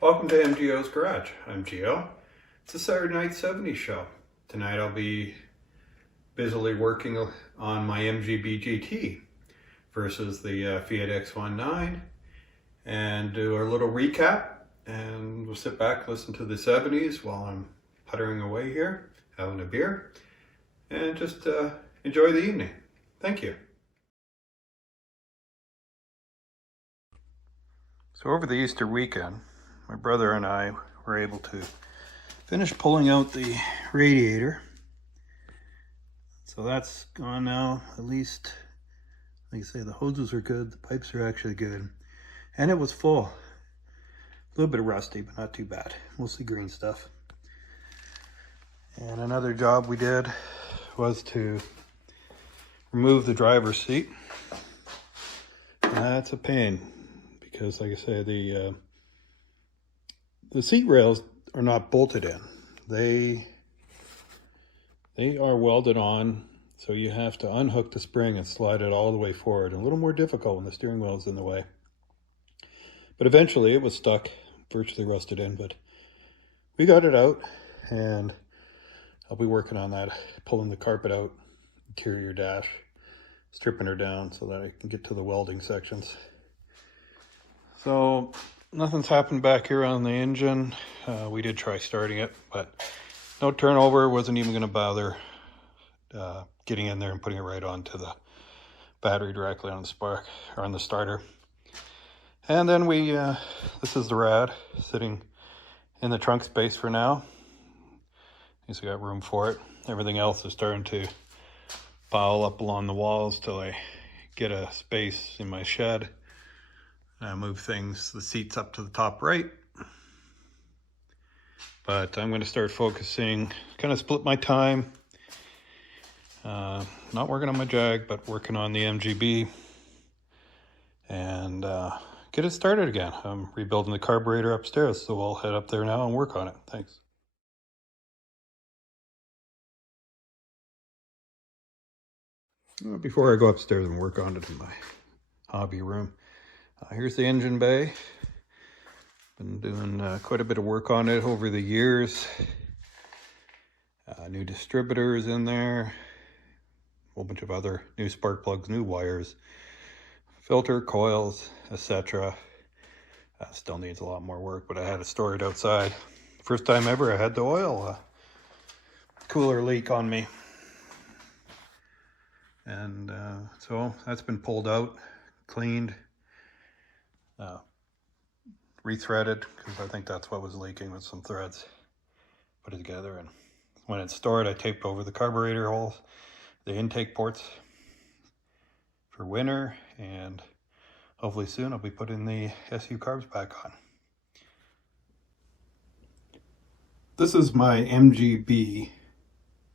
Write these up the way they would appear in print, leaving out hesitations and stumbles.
Welcome to MGO's Garage. I'm Gio. It's a Saturday Night 70s show. Tonight I'll be busily working on my MGB GT versus the Fiat X19 and do a little recap, and we'll sit back, listen to the 70s while I'm puttering away here, having a beer, and just enjoy the evening. Thank you. So over the Easter weekend, my brother and I were able to finish pulling out the radiator. So that's gone now, at least. Like I say, the hoses are good, the pipes are actually good. And it was full. A little bit rusty, but not too bad. Mostly green stuff. And another job we did was to remove the driver's seat. And that's a pain, because like I say, the seat rails are not bolted in. They are welded on, so you have to unhook the spring and slide it all the way forward. A little more difficult when the steering wheel is in the way. But eventually it was stuck, virtually rusted in, but we got it out, and I'll be working on that, pulling the carpet out, interior dash, stripping her down so that I can get to the welding sections. So nothing's happened back here on the engine. We did try starting it, but no turnover. Wasn't even going to bother getting in there and putting it right onto the battery directly on the spark or on the starter. And then we this is the rad sitting in the trunk space for now. At least we got room for it. Everything else is starting to pile up along the walls till I get a space in my shed. I move things, the seats up to the top right. But I'm going to start focusing, kind of split my time. Not working on my Jag, but working on the MGB. And get it started again. I'm rebuilding the carburetor upstairs, so I'll head up there now and work on it. Thanks. Before I go upstairs and work on it in my hobby room, here's the engine bay. Been doing quite a bit of work on it over the years. New distributors in there, a whole bunch of other new spark plugs, new wires, filter, coils, etc. Still needs a lot more work, but I had it stored outside. First time ever I had the oil cooler leak on me. And so that's been pulled out, cleaned, rethreaded, because I think that's what was leaking with some threads. Put it together, and when it's stored, I taped over the carburetor holes, the intake ports for winter, and hopefully soon I'll be putting the SU carbs back on. This is my MGB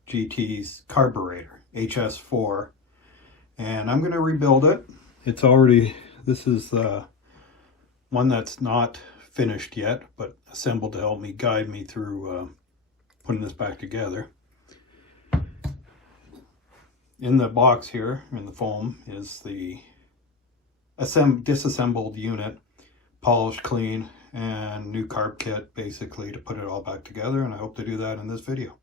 GT's carburetor, HS4, and I'm going to rebuild it. It's already, this is one that's not finished yet, but assembled to help me guide me through putting this back together. In the box here, in the foam, is the disassembled unit, polished clean, and new carb kit basically to put it all back together, and I hope to do that in this video.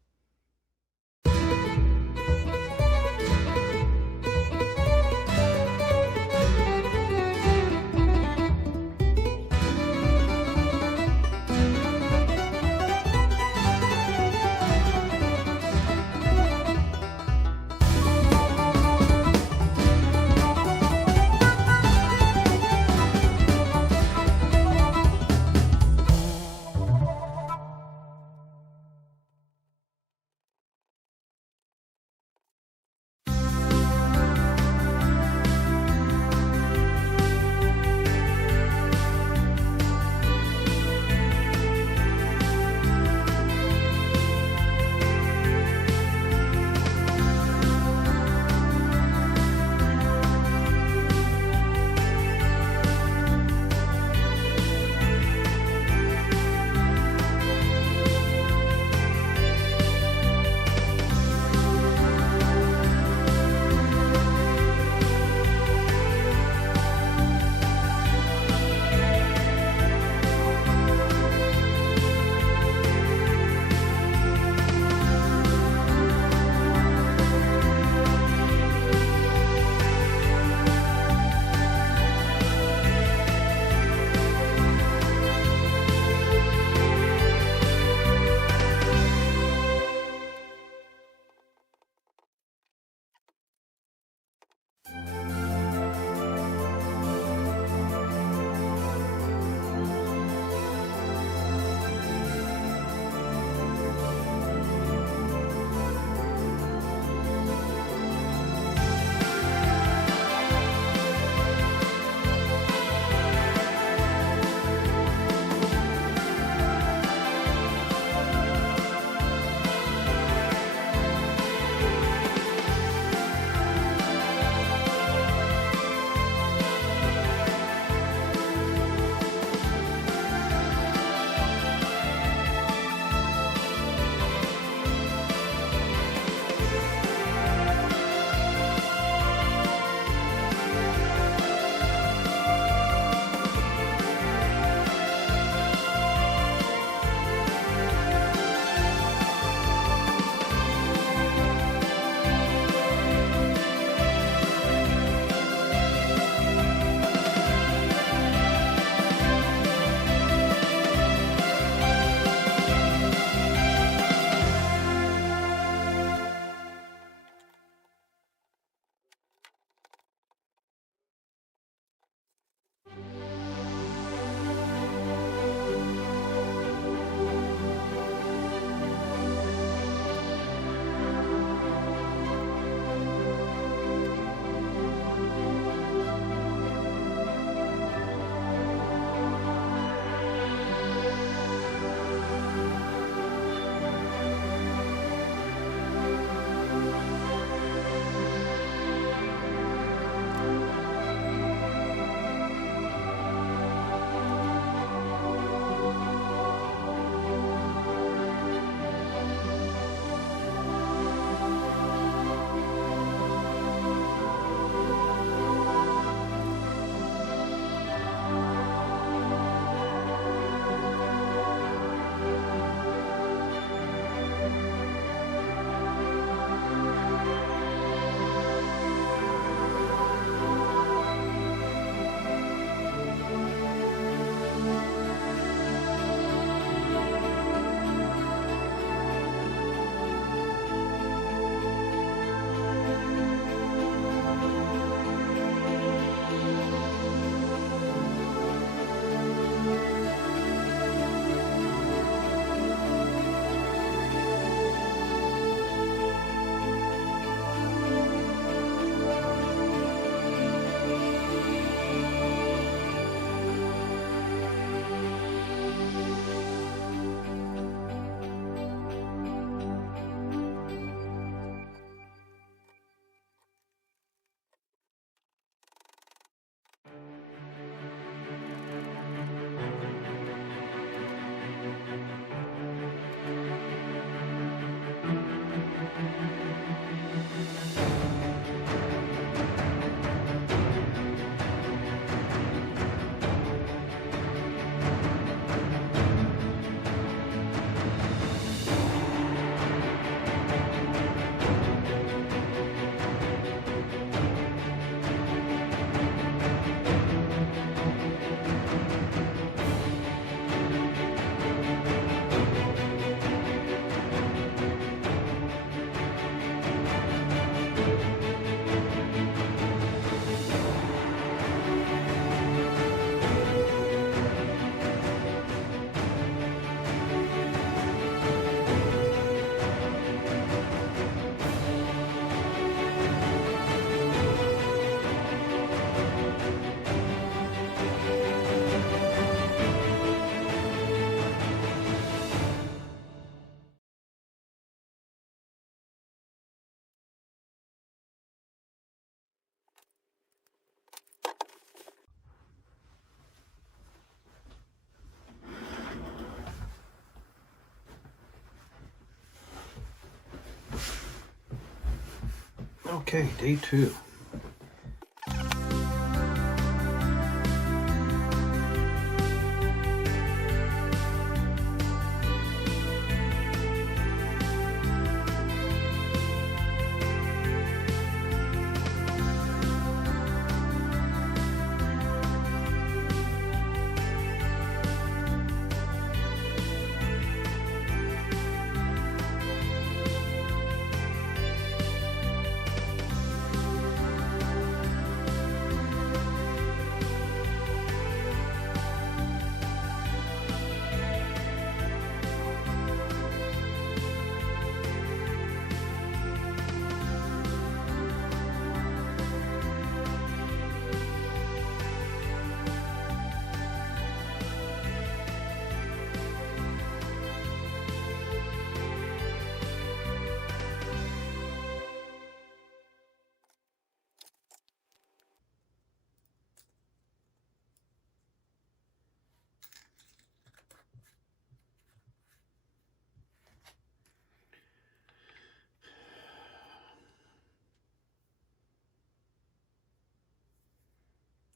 Okay, day 2.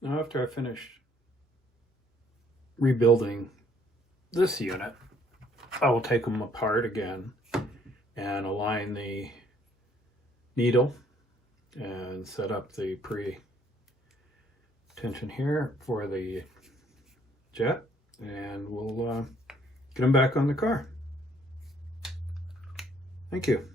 Now, after I finish rebuilding this unit, I will take them apart again and align the needle and set up the pre-tension here for the jet, and we'll get them back on the car. Thank you.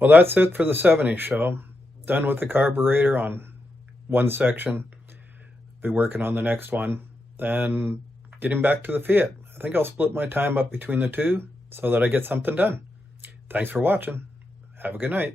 Well, that's it for the 70 show. Done with the carburetor on one section. Be working on the next one. Then getting back to the Fiat. I think I'll split my time up between the two so that I get something done. Thanks for watching. Have a good night.